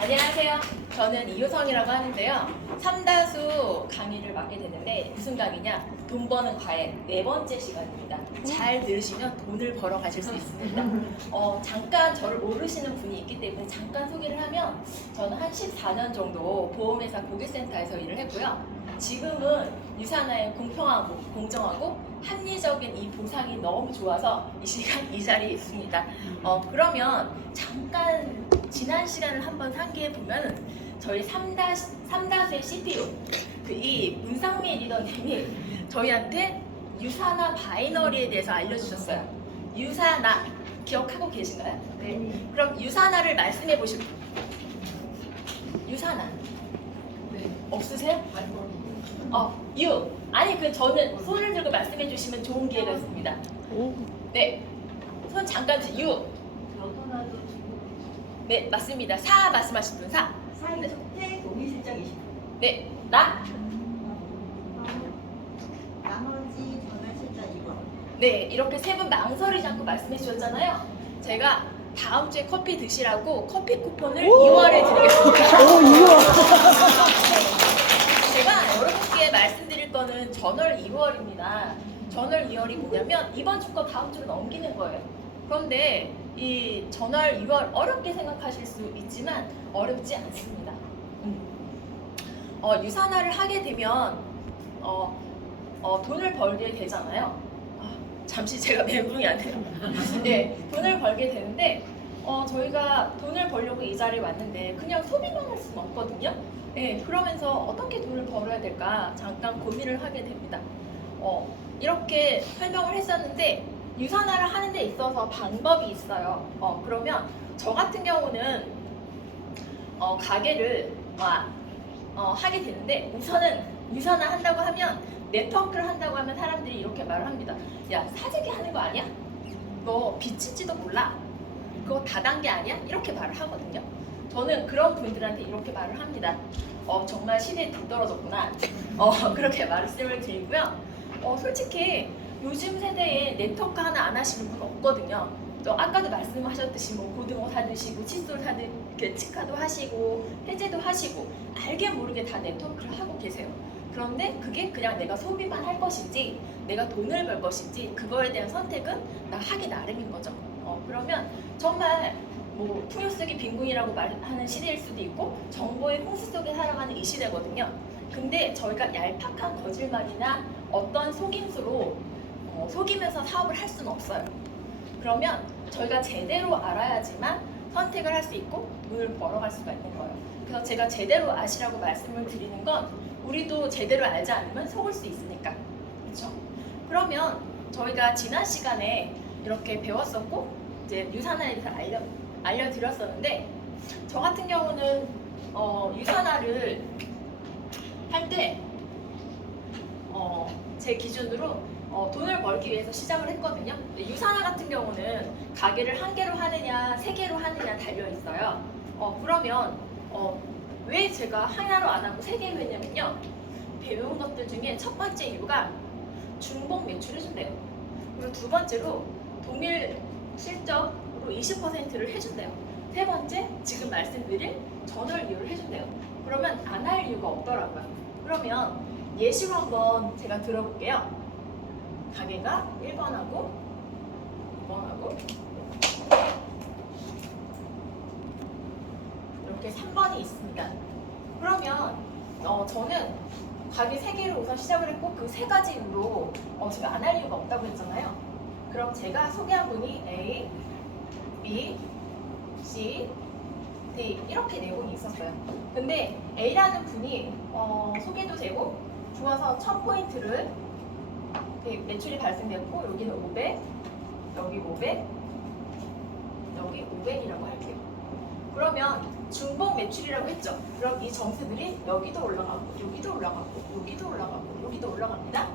안녕하세요. 저는 이효성이라고 하는데요. 삼다수 강의를 맡게 되는데 무슨 강의냐? 돈 버는 과외 네 번째 시간입니다. 잘 들으시면 돈을 벌어 가실 수 있습니다. 잠깐 저를 모르시는 분이 있기 때문에 잠깐 소개를 하면 저는 한 14년 정도 보험회사 고객센터에서 일을 했고요. 지금은 유산화의 공평하고 공정하고 합리적인 이 보상이 너무 좋아서 이 시간 이 자리에 있습니다. 그러면 잠깐 지난 시간을 한번 상기해 보면 저희 3다수의 CPU 이 문상민 리더님이 저희한테 유산화 바이너리에 대해서 알려주셨어요. 유산화 기억하고 계신가요? 네. 그럼 유산화를 말씀해 보실 분. 유산화. 네. 없으세요? 유. 아니 저는 손을 들고 말씀해 주시면 좋은 기회가 있습니다. 네. 손 잠깐 유. 네, 맞습니다. 사 말씀하신 분 사. 사회적태 동의실적 20%. 네, 나. 나머지 전월실적 2번. 네, 이렇게 세 분 망설이지 않고 말씀해 주셨잖아요. 제가 다음 주에 커피 드시라고 커피 쿠폰을 2월에 드리겠습니다. 제가 여러분께 말씀드릴 거는 전월 2월입니다. 전월 2월이 뭐냐면 이번 주 거 다음 주로 넘기는 거예요. 그런데 이 전월 2월 어렵게 생각하실 수 있지만 어렵지 않습니다. 유산화를 하게 되면 돈을 벌게 되잖아요. 잠시 제가 멘붕이 안 돼요. 네, 돈을 벌게 되는데 저희가 돈을 벌려고 이 자리에 왔는데 그냥 소비만 할 수는 없거든요. 네, 그러면서 어떻게 돈을 벌어야 될까 잠깐 고민을 하게 됩니다. 이렇게 설명을 했었는데 유산화를 하는 데 있어서 방법이 있어요. 그러면 저 같은 경우는 가게를 하게 되는데 우선은 유산화 한다고 하면 네트워크를 한다고 하면 사람들이 이렇게 말을 합니다. 야, 사재기 하는 거 아니야? 너 비치지도 몰라? 그거 다단계 아니야? 이렇게 말을 하거든요. 저는 그런 분들한테 이렇게 말을 합니다. 정말 시대에 뒤떨어졌구나. 그렇게 말씀을 드리고요. 솔직히 요즘 세대에 네트워크 하나 안 하시는 분 없거든요. 아까도 말씀하셨듯이 뭐 고등어 사드시고 칫솔 치카도 하시고 해제도 하시고 알게 모르게 다 네트워크를 하고 계세요. 그런데 그게 그냥 내가 소비만 할 것인지 내가 돈을 벌 것인지 그거에 대한 선택은 나 하기 나름인 거죠. 그러면 정말 뭐 풍요 속의 빈궁이라고 말하는 시대일 수도 있고 정보의 홍수 속에 살아가는 이 시대거든요. 근데 저희가 얄팍한 거짓말이나 어떤 속임수로 속이면서 사업을 할 수는 없어요. 그러면 저희가 제대로 알아야지만 선택을 할 수 있고 돈을 벌어갈 수가 있는 거예요. 그래서 제가 제대로 아시라고 말씀을 드리는 건 우리도 제대로 알지 않으면 속을 수 있으니까. 그렇죠? 그러면 저희가 지난 시간에 이렇게 배웠었고 이제 유산화에 대해서 알려드렸었는데 저 같은 경우는 유산화를 할 때 제 기준으로 돈을 벌기 위해서 시작을 했거든요. 유산화 같은 경우는 가게를 한 개로 하느냐, 세 개로 하느냐 달려 있어요. 그러면 왜 제가 하나로 안 하고 세 개로 했냐면요. 배운 것들 중에 첫 번째 이유가 중복 매출해준대요. 그리고 두 번째로 동일 실적으로 20%를 해준대요. 세 번째, 지금 말씀드린 전월 이유를 해준대요. 그러면 안 할 이유가 없더라고요. 그러면 예시로 한번 제가 들어볼게요. 가게가 1번하고 2번하고 이렇게 3번이 있습니다. 그러면 저는 가게 3개로 우선 시작을 했고 그 3가지 이유로 제가 안 할 이유가 없다고 했잖아요. 그럼 제가 소개한 분이 A, B, C, D 이렇게 내용이 있었어요. 근데 A라는 분이 소개도 되고 좋아서 1000포인트를 매출이 발생됐고 여기는 500, 여기 500, 여기 500이라고 할게요. 그러면 중복 매출이라고 했죠. 그럼 이 점수들이 여기도 올라가고 여기도 올라가고 여기도 올라가고 여기도 올라갑니다.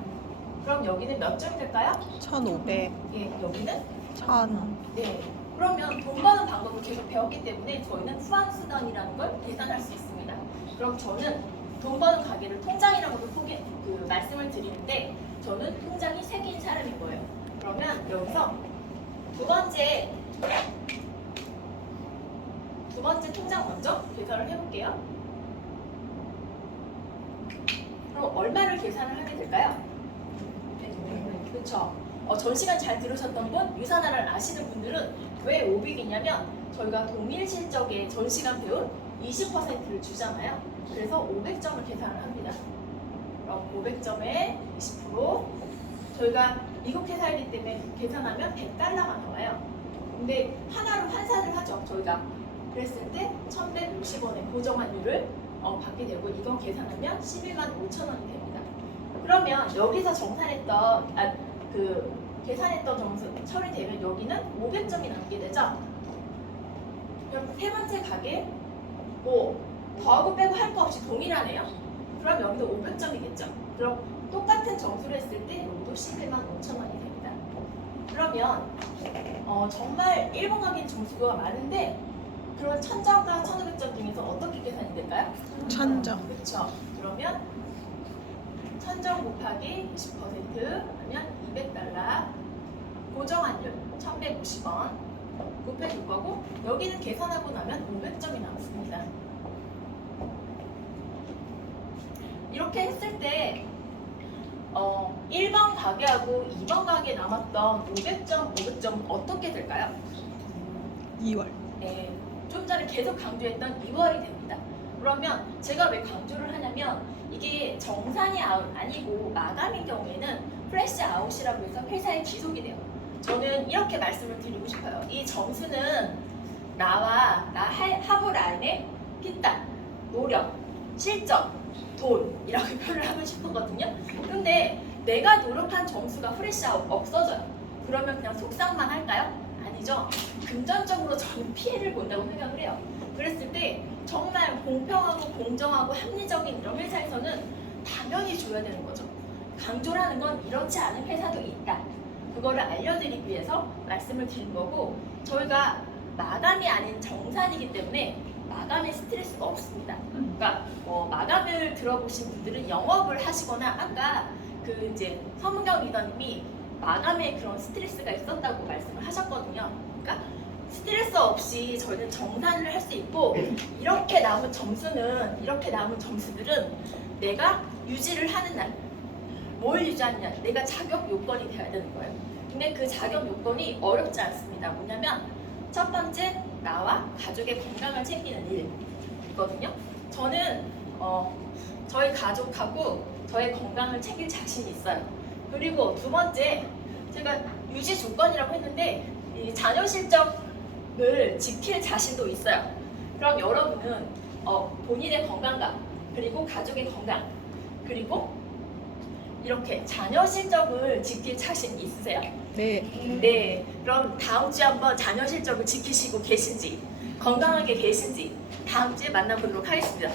그럼 여기는 몇 점 될까요? 1,500, 예, 여기는 1,000. 네. 그러면 돈 버는 방법을 계속 배웠기 때문에 저희는 후한수단이라는 걸 계산할 수 있습니다. 그럼 저는 돈 버는 가게를 통장이라고도 말씀을 드리는데 저는 통장이 3개인 사람인 거예요. 그러면 여기서 두 번째 통장 먼저 계산을 할게요. 그럼 얼마를 계산을 하게 될까요? 그렇죠. 전시간 잘 들으셨던 분, 유산화를 아시는 분들은 왜 500이냐면 저희가 동일 실적에 전시간 배운 20%를 주잖아요. 그래서 500점을 계산을 합니다. 그럼 500점에 20% 저희가 미국 회사이기 때문에 계산하면 100달러가 나와요. 근데 하나로 환산을 하죠, 저희가. 그랬을 때 1,150원의 고정환율을 받게 되고 이건 계산하면 11만 5천 원이 됩니다. 그러면 여기서 정산했던 계산했던 점수 처리되면 여기는 500점이 남게 되죠. 그럼 세 번째 가게 뭐 더하고 빼고 할 거 없이 동일하네요. 그럼 여기도 500점이겠죠. 그럼 똑같은 점수를 했을 때 여기도 11만 5천 원이 됩니다. 그러면 정말 1번 가게는 점수가 많은데 그런 1000점과 1500점 중에서 어떻게 계산이 될까요? 1000점. 그렇죠. 그러면 1000점 곱하기 20% 하면 200달러 고정환율 1150원 곱해줄 거고 여기는 계산하고 나면 500점이 남습니다. 이렇게 했을 때 1번 가게하고 2번 가게에 남았던 500점 어떻게 될까요? 2월. 네, 좀 전에 계속 강조했던 2월이 됩니다. 그러면 제가 왜 강조를 하냐면 이게 정산이 아니고 마감인 경우에는 프레시 아웃이라고 해서 회사에 기속이 돼요. 저는 이렇게 말씀을 드리고 싶어요. 이 점수는 나와 나 하부 라인에 피땀, 노력, 실적, 돈이라고 표현을 하고 싶었거든요. 근데 내가 노력한 점수가 프레시 아웃 없어져요. 그러면 그냥 속상만 할까요? 아니죠. 금전적으로 저는 피해를 본다고 생각을 해요. 그랬을 때 정말 공평하고 공정하고 합리적인 이런 회사에서는 당연히 줘야 되는 거죠. 강조를 하는 건 이렇지 않은 회사도 있다. 그거를 알려드리기 위해서 말씀을 드린 거고 저희가 마감이 아닌 정산이기 때문에 마감에 스트레스가 없습니다. 그러니까 마감을 들어보신 분들은 영업을 하시거나 아까 이제 서문경 리더님이 마감에 그런 스트레스가 있었다고 말씀을 하셨거든요. 그러니까 스트레스 없이 저희는 정산을 할 수 있고 이렇게 남은 점수들은 내가 유지를 하는 날 뭘 유지하느냐 내가 자격 요건이 돼야 되는 거예요. 근데 그 자격 요건이 어렵지 않습니다. 뭐냐면 첫 번째 나와 가족의 건강을 챙기는 일이거든요. 저는 저희 가족하고 저의 건강을 챙길 자신이 있어요. 그리고 두 번째 제가 유지 조건이라고 했는데 이 자녀 실적을 지킬 자신도 있어요. 그럼 여러분은 본인의 건강과 그리고 가족의 건강 그리고 이렇게 자녀 실적을 지킬 자신 있으세요? 네. 네. 그럼 다음 주에 한번 자녀 실적을 지키시고 계신지 건강하게 계신지 다음 주에 만나보도록 하겠습니다.